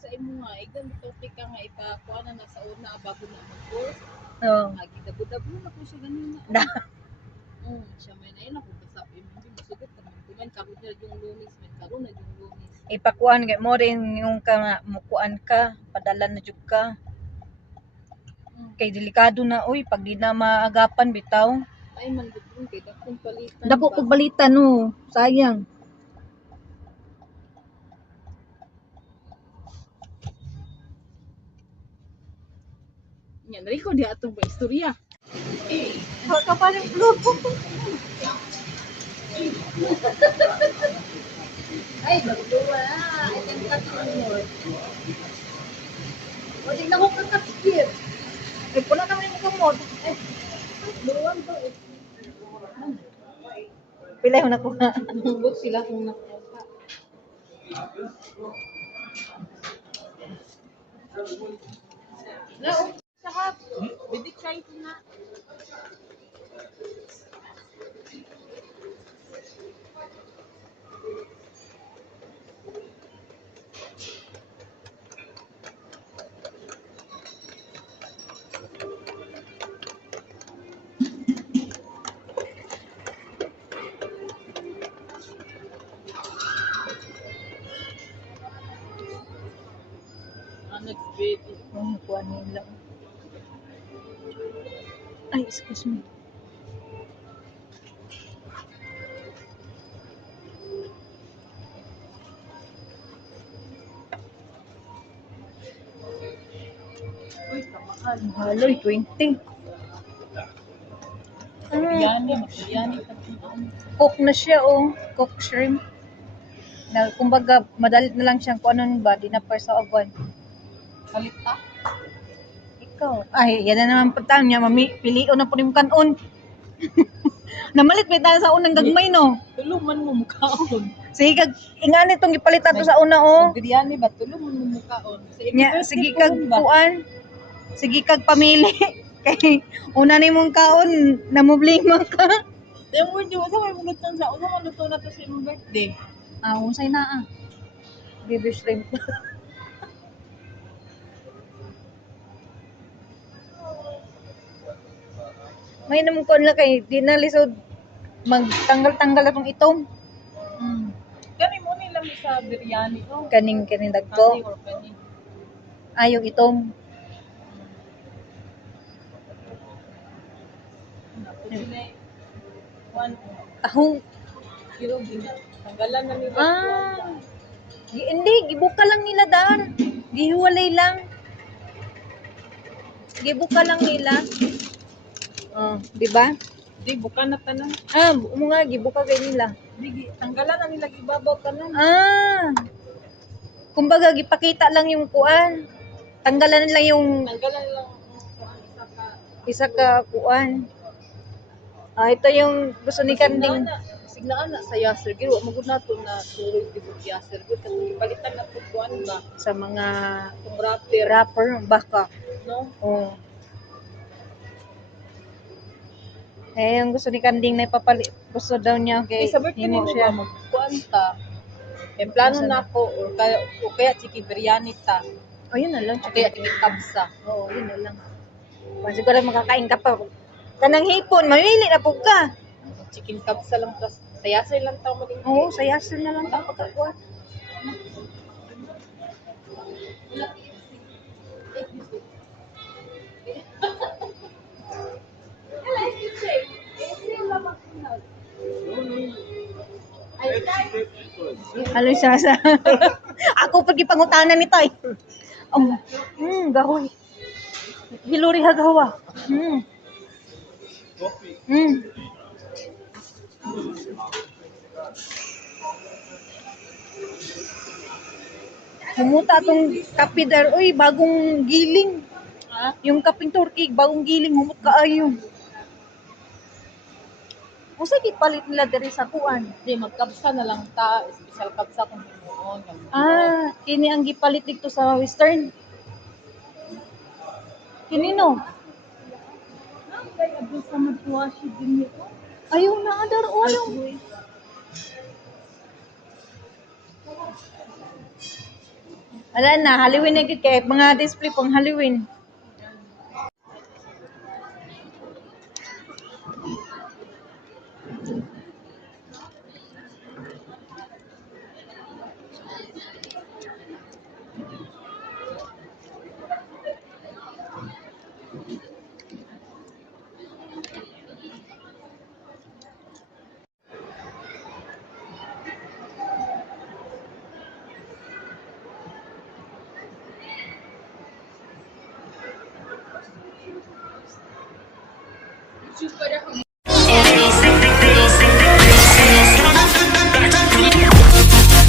sa imo nga, igan topic ka nga ipakuha na sa una bago na mag-course. Oo. Dabo-dabo na ko siya ganina. Da. Siya may na yun ako basta hindi masugot ka man. Kuman karon na yung lumis, man karon na yung lumis. Ipakuan kay mo rin yung ka nga mukuan ka, padala na jud ka. Kay delikado na uy pag di na maagapan bitaw. Ay man gud kay dakong palitan. Dako ko balitan no, sayang. Nya nari ko di atong ba istorya. Ka pa rin grupo. Ay, bagduwa. Ay, ang katunod. Wala na ko kakakir. Ay pula naman yung kumot. Luwan to eh. Pilay ko na ko nga. Nubot sila kung nakuha. Na, saka, bidik siya ito na. Next baby. Kuan nila. Ay, excuse me. Uy, kamahal. Haloy, 20. Biryani, biryani pati. Cook na siya, oh. Cook shrimp. Na, kumbaga, madalit na lang siyang kung ano ba, di na pa sa oven. Kalita. Ikaw. Ay, yan na naman pagtaan niya, mami. Pilion na po rin kanon. Namalit may tayo sa unang gagmay, no? Tuluman mo mukhaon. Sige, kag, ingani itong ipalitan to sa una, oh. Biryani ba? Tuluman mo mukhaon. Sige, kag, kuan. Sige, kag pamili. Kay, una ni mong kaon, namublima ka. Yung word yung sa may mulutong sa una maluto na to sa imong birthday. Ah, unsay na, ah. Baby shrimp. May naman ko na kay di na lisod magtanggal-tanggal atong itom. Kani mo nila mi sa biryani oh. Kaning dagko. Kani or kani. Ayong itom. One Tahong. kilo gina. Tanggalan na nila. Hindi, gibuka lang nila daan. Gihiwalay lang. Gibuka lang nila. Oh, di ba? Di buka na tanan. Mo nga gibuka kay nila. Di tanggalan na nila gibabaw tanan. Kumbaga gipakita lang yung kuan. Tanggalan lang yung Tanggalan lang isa ka kuan. Ito yung gusto ni Kanding. Siglaan na sa Yasser gid wa magud nato na tuloy dibot Yasser gid kasi palitan na pud kuan ba Sa mga kung rapper rapper baka. no. Oh. Yung gusto ni Kanding na ipapalit. Gusto daw niya kay Sa birthday himo mo siya. ba magkuan ta? Plano na ako o kaya chicken biryani ta. Oh, yun na lang. O kaya chicken kabsa. Oo, yun na lang. Siguro makakain ka pa. Kanang hipon, mamili na po ka. Chicken kabsa lang plus sa Yasser lang taw maging. Oo, sa Yasser na lang ka pagkakuha. Aloy sasa. Ako pag ipangutanan ni Tay. Gahoy. Hiluri hagawa. Humuta tong kape dar. Uy, bagong giling. Yung kaping turkey, bagong giling. Humut kaayo. Usa gipalit nila diri sa kuan. Di magkabsa na lang ta, special kabsa kung himuon. Kini ang gipalit dito sa Western. Kini no? Kay Abdul Samad Tuwashi din nito. Ayaw na adar ulo. Wala na, Halloween na gid kay mga display pang Halloween. YouTube pa rin ako